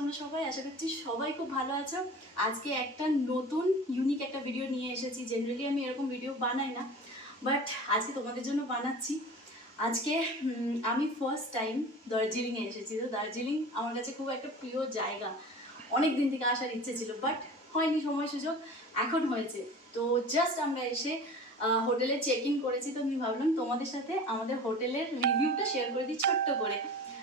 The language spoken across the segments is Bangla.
তোমরা সবাই, আশা করছি সবাই খুব ভালো আছো। আজকে একটা নতুন ইউনিক একটা ভিডিও নিয়ে এসেছি। জেনারেলি আমি এরকম ভিডিও বানাই না বাট আজকে তোমাদের জন্য বানাচ্ছি। আজকে আমি ফার্স্ট টাইম দার্জিলিংয়ে এসেছি। তো দার্জিলিং আমার কাছে খুব একটা প্রিয় জায়গা। অনেক দিন থেকে আসার ইচ্ছে ছিল বাট হয়নি সময় সুযোগ, এখন হয়েছে। তো জাস্ট আমরা এসে হোটেলে চেক ইন করেছি। তো আমি ভাবলাম তোমাদের সাথে আমাদের হোটেলের রিভিউটা শেয়ার করে দিই ছোট্ট করে।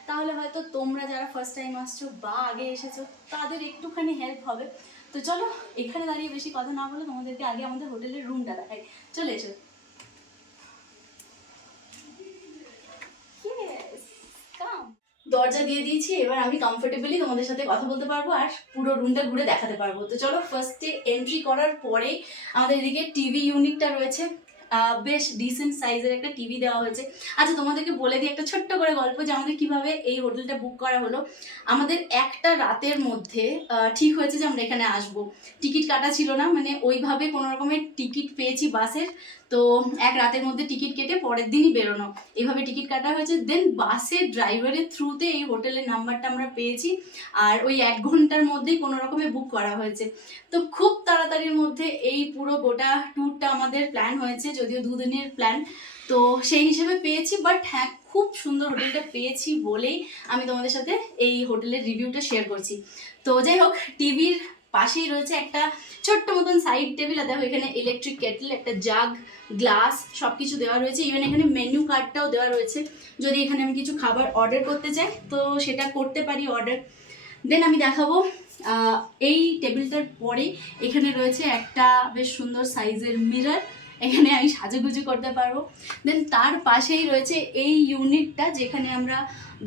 তাহলে হয়তো তোমরা যারা ফার্স্ট টাইম আসছো বা আগে এসেছ, তাদের একটুখানি হেল্প হবে। তো চলো, এখানে দাঁড়িয়ে বেশি কথা না বলে তোমাদেরকে আগে আমাদের হোটেলের রুমটা দেখাই। চলে এসো. দরজা দিয়ে দিয়েছি, এবার আমি কমফোর্টেবলি তোমাদের সাথে কথা বলতে পারব আর পুরো রুমটা ঘুরে দেখাতে পারব। তো চলো ফার্স্টে এন্ট্রি করার পরেই আমাদের এদিকে টিভি ইউনিটটা রয়েছে। বেশ ডিসেন্ট সাইজের একটা টিভি দেওয়া হয়েছে। আচ্ছা তোমাদেরকে বলে দিই একটা ছোট্ট করে গল্প যে আমাদের কীভাবে এই হোটেলটা বুক করা হলো। আমাদের একটা রাতের মধ্যে ঠিক হয়েছে যে আমরা এখানে আসব। টিকিট কাটা ছিল না মানে ওইভাবে কোনো রকমের টিকিট পেয়েছি বাসের। তো এক রাতের মধ্যে টিকিট কেটে পরের দিনই বেরোনো। এইভাবে টিকিট কাটা হয়েছে দেন বাসের ড্রাইভারের থ্রুতে এই হোটেলের নাম্বারটা আমরা পেয়েছি। আর ওই এক ঘণ্টার মধ্যেই কোনো রকমে বুক করা হয়েছে। তো খুব তাড়াতাড়ির মধ্যে এই পুরো গোটা ট্যুরটা আমাদের প্ল্যান হয়েছে যদিও দুদিনের প্ল্যান তো সেই হিসেবে পেয়েছি বাট হ্যাঁ খুব সুন্দর হোটেলটা পেয়েছি বলেই আমি তোমাদের সাথে এই হোটেলের রিভিউটা শেয়ার করছি। তো যাই হোক, টিভির পাশেই রয়েছে একটা ছোট্ট মতন সাইড টেবিল আর দেখো এখানে ইলেকট্রিক কেটল একটা জাগ গ্লাস সব কিছু দেওয়া রয়েছে। ইভেন এখানে মেনু কার্ডটাও দেওয়া রয়েছে। যদি এখানে আমি কিছু খাবার অর্ডার করতে চাই, তো সেটা করতে পারি অর্ডার দেন আমি দেখাবো এই টেবিলটার পরে এখানে রয়েছে একটা বেশ সুন্দর সাইজের মিরর এখানে আমি সাজুগুজু করতে পারব। দেন তার পাশেই রয়েছে এই ইউনিটটা যেখানে আমরা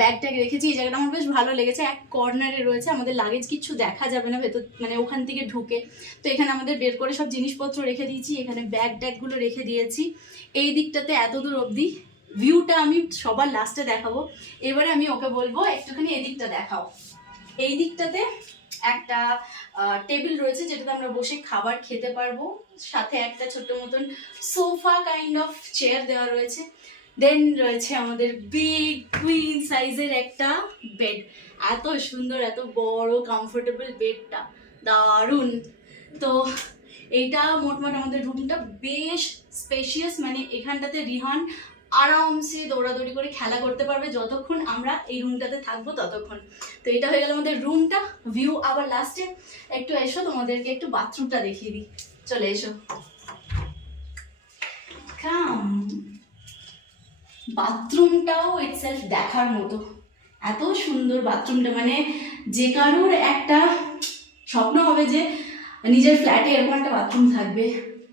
ব্যাগটাকে রেখেছি। এই জায়গাটা আমার বেশ ভালো লেগেছে। এক কর্নারে রয়েছে। আমাদের লাগেজ কিছু দেখা যাবে না। ভেতর মানে ওখান থেকে ঢুকে। তো এখানে আমাদের বের করে সব জিনিসপত্র রেখে দিয়েছি। এখানে ব্যাগ ট্যাগগুলো রেখে দিয়েছি। এই দিকটাতে এত দূর অবধি ভিউটা আমি সবার লাস্টে দেখাবো। এবারে আমি ওকে বলব, একটুখানি এদিকটা দেখাও। এই দিকটাতে একটা টেবিল রয়েছে যেটাতে আমরা বসে খাবার খেতে পারব। সাথে একটা ছোট্ট মতন সোফা কাইন্ড অফ চেয়ার দেওয়া রয়েছে। দেন রয়েছে আমাদের বিগ কুইন সাইজের একটা বেড এত সুন্দর, এত বড় কমফোর্টেবল বেডটা দারুণ। তো এইটা মোটমাট আমাদের রুমটা বেশ স্পেশিয়াস মানে এখানটাতে রিহান আরামসে দৌড়াদৌড়ি করে খেলা করতে পারবে যতক্ষণ আমরা এই রুমটাতে থাকব ততক্ষণ। তো এটা হয়ে গেল আমাদের রুমটা ভিউ আবার লাস্টে একটু এসো, তোমাদেরকে একটু বাথরুমটা দেখিয়ে দিই। চলে এসো। কাম বাথরুমটাও ইটসেলফ দেখার মতো। এত সুন্দর বাথরুমটা মানে যে কারোর একটা স্বপ্ন হবে যে নিজের ফ্ল্যাটে এরকম একটা বাথরুম থাকবে।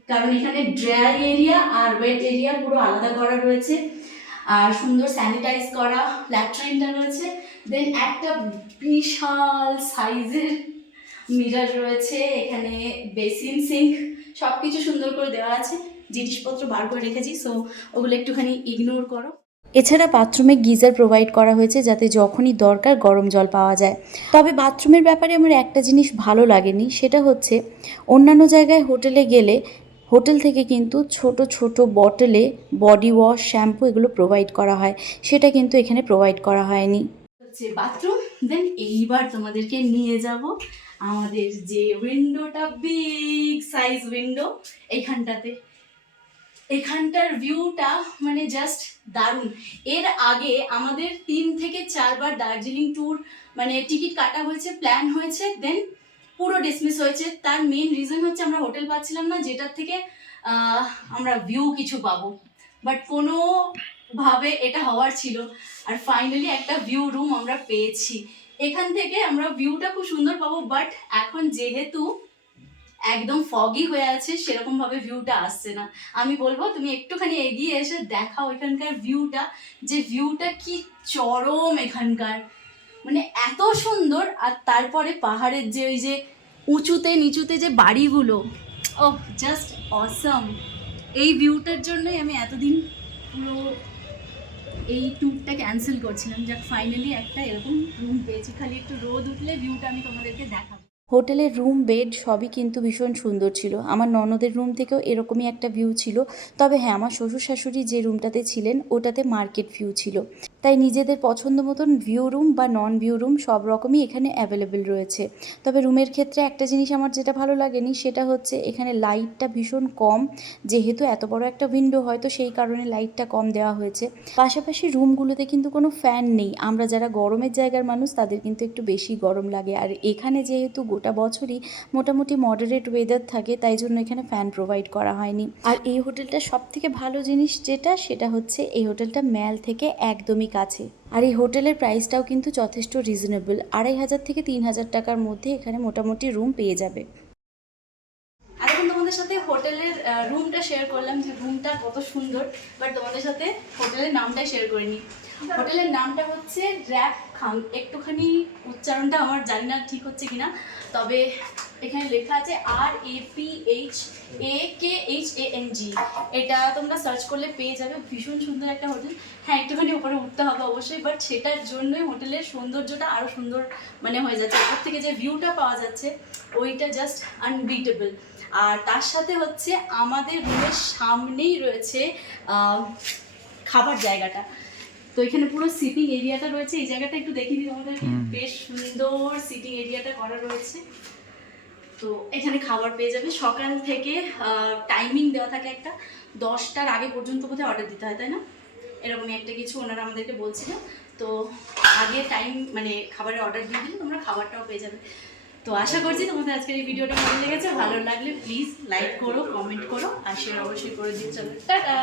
কারণ এখানে ড্রাই এরিয়া আর ওয়েট এরিয়া পুরো আলাদা করা রয়েছে। আর সুন্দর স্যানিটাইজ করা ল্যাট্রিনটা রয়েছে। দেন একটা বিশাল সাইজের মিরার রয়েছে, এখানে বেসিন, সিঙ্ক সব কিছু সুন্দর করে দেওয়া আছে। জিনিসপত্র বার করে রেখেছি সো ওগুলো একটুখানি ইগনোর করো। এছাড়া বাথরুমে গিজার প্রোভাইড করা হয়েছে, যাতে যখনই দরকার গরম জল পাওয়া যায়। তবে বাথরুমের ব্যাপারে আমার একটা জিনিস ভালো লাগেনি, সেটা হচ্ছে অন্যান্য জায়গায় হোটেলে গেলে হোটেল থেকে কিন্তু ছোট ছোট বটলে বডি ওয়াশ, শ্যাম্পু এগুলো প্রোভাইড করা হয়। সেটা কিন্তু এখানে প্রোভাইড করা হয়নি। হচ্ছে বাথরুম দেন এইবার তোমাদেরকে নিয়ে যাব আমাদের যে উইন্ডোটা বিগ সাইজ উইন্ডো এইখানটাতে এখানটার ভিউটা মানে জাস্ট দারুণ। এর আগে আমাদের তিন থেকে চারবার দার্জিলিং ট্যুর মানে টিকিট কাটা হয়েছে প্ল্যান হয়েছে দেন পুরো ডিসমিস হয়েছে। তার মেন রিজন হচ্ছে আমরা হোটেল পাচ্ছিলাম না, যেটার থেকে আমরা ভিউ কিছু পাবো। বাট কোনো ভাবে এটা হওয়ার ছিল। আর ফাইনালি একটা ভিউ রুম আমরা পেয়েছি। এখান থেকে আমরা ভিউটা খুব সুন্দর পাবো বাট এখন যেহেতু একদম ফগি হয়ে আছে সেরকম ভাবে ভিউটা আসছে না। আমি বলব, তুমি একটুখানি এগিয়ে এসে দেখাও এখানকার ভিউটা যে ভিউটা কি চরম এখানকার। মানে এত সুন্দর, আর তারপরে পাহাড়ের যে ওই যে উঁচুতে নিচুতে যে বাড়িগুলো ও জাস্ট অসম এই ভিউটার জন্যই আমি এতদিন পুরো এই ট্যুরটা ক্যান্সেল করছিলাম। যাক ফাইনালি একটা এরকম রুম পেয়েছি। খালি একটু রোদ উঠলে ভিউটা আমি তোমাদেরকে দেখাবো। হোটেলের রুম বেড সবই কিন্তু ভীষণ সুন্দর ছিল। আমার ননদের রুম থেকেও এরকমই একটা ভিউ ছিল। তবে হ্যাঁ আমার শ্বশুর শাশুড়ি যে রুমটাতে ছিলেন, ওটাতে মার্কেট ভিউ ছিল। তাই নিজেদের পছন্দ মতন ভিউ রুম বা নন ভিউ রুম সব রকমই এখানে অ্যাভেলেবেল রয়েছে। তবে রুমের ক্ষেত্রে একটা জিনিস আমার যেটা ভালো লাগেনি, সেটা হচ্ছে এখানে লাইটটা ভীষণ কম। যেহেতু এত বড় একটা উইন্ডো হয়তো সেই কারণে লাইটটা কম দেওয়া হয়েছে। পাশাপাশি রুমগুলোতে কিন্তু কোনো ফ্যান নেই। আমরা যারা গরমের জায়গার মানুষ, তাদের কিন্তু একটু বেশি গরম লাগে। আর এখানে যেহেতু গোটা বছরই মোটামুটি মডারেট ওয়েদার থাকে, তাই জন্য এখানে ফ্যান প্রোভাইড করা হয়নি। আর এই হোটেলটা সব থেকে ভালো জিনিস যেটা, সেটা হচ্ছে এই হোটেলটা ম্যাল থেকে একদমই কাছে। আর এই হোটেলের প্রাইসটাও কিন্তু যথেষ্ট রিজনেবল আড়াই হাজার থেকে তিন হাজার টাকার মধ্যে এখানে মোটামুটি রুম পেয়ে যাবে। এখন তোমাদের সাথে হোটেলের রুমটা শেয়ার করলাম যে রুমটা কত সুন্দর বাট তোমাদের সাথে হোটেলের নামটা শেয়ার করিনি। হোটেলের নামটা হচ্ছে র্যাপ খাং একটুখানি উচ্চারণটা আমার জানি না ঠিক হচ্ছে কিনা, তবে এখানে লেখা আছে R A P H A K H A N G এটা তোমরা সার্চ করলে পেয়ে যাবে, ভীষণ সুন্দর একটা হোটেল। হ্যাঁ একটুখানি উপরে উঠতে হবে অবশ্যই বাট সেটার জন্যই হোটেলের সৌন্দর্যটা আরও সুন্দর মানে হয়ে যাচ্ছে। ওপর থেকে যে ভিউটা পাওয়া যাচ্ছে, ওইটা জাস্ট আনবিটেবল আর তার সাথে হচ্ছে আমাদের রুমের সামনেই রয়েছে খাবার জায়গাটা। তো এখানে পুরো সিটিং এরিয়াটা রয়েছে। এই জায়গাটা একটু দেখিয়ে দিই আমাদের বেশ সুন্দর সিটিং এরিয়াটা করা রয়েছে। তো এখানে খাবার পেয়ে যাবে। সকাল থেকে টাইমিং দেওয়া থাকে একটা। দশটার আগে পর্যন্ত বোধহয় অর্ডার দিতে হয় তাই না? এরকমই একটা কিছু ওনারা আমাদেরকে বলছিল। তো আগে টাইম মানে খাবারের অর্ডার দিয়ে দিলে তোমরা খাবারটাও পেয়ে যাবে। তো আশা করছি তোমাদের আজকের এই ভিডিওটা ভালো লেগেছে। ভালো লাগলে প্লিজ লাইক করো কমেন্ট করো, আর শেয়ার অবশ্যই করে দিও। চলো, টাটা!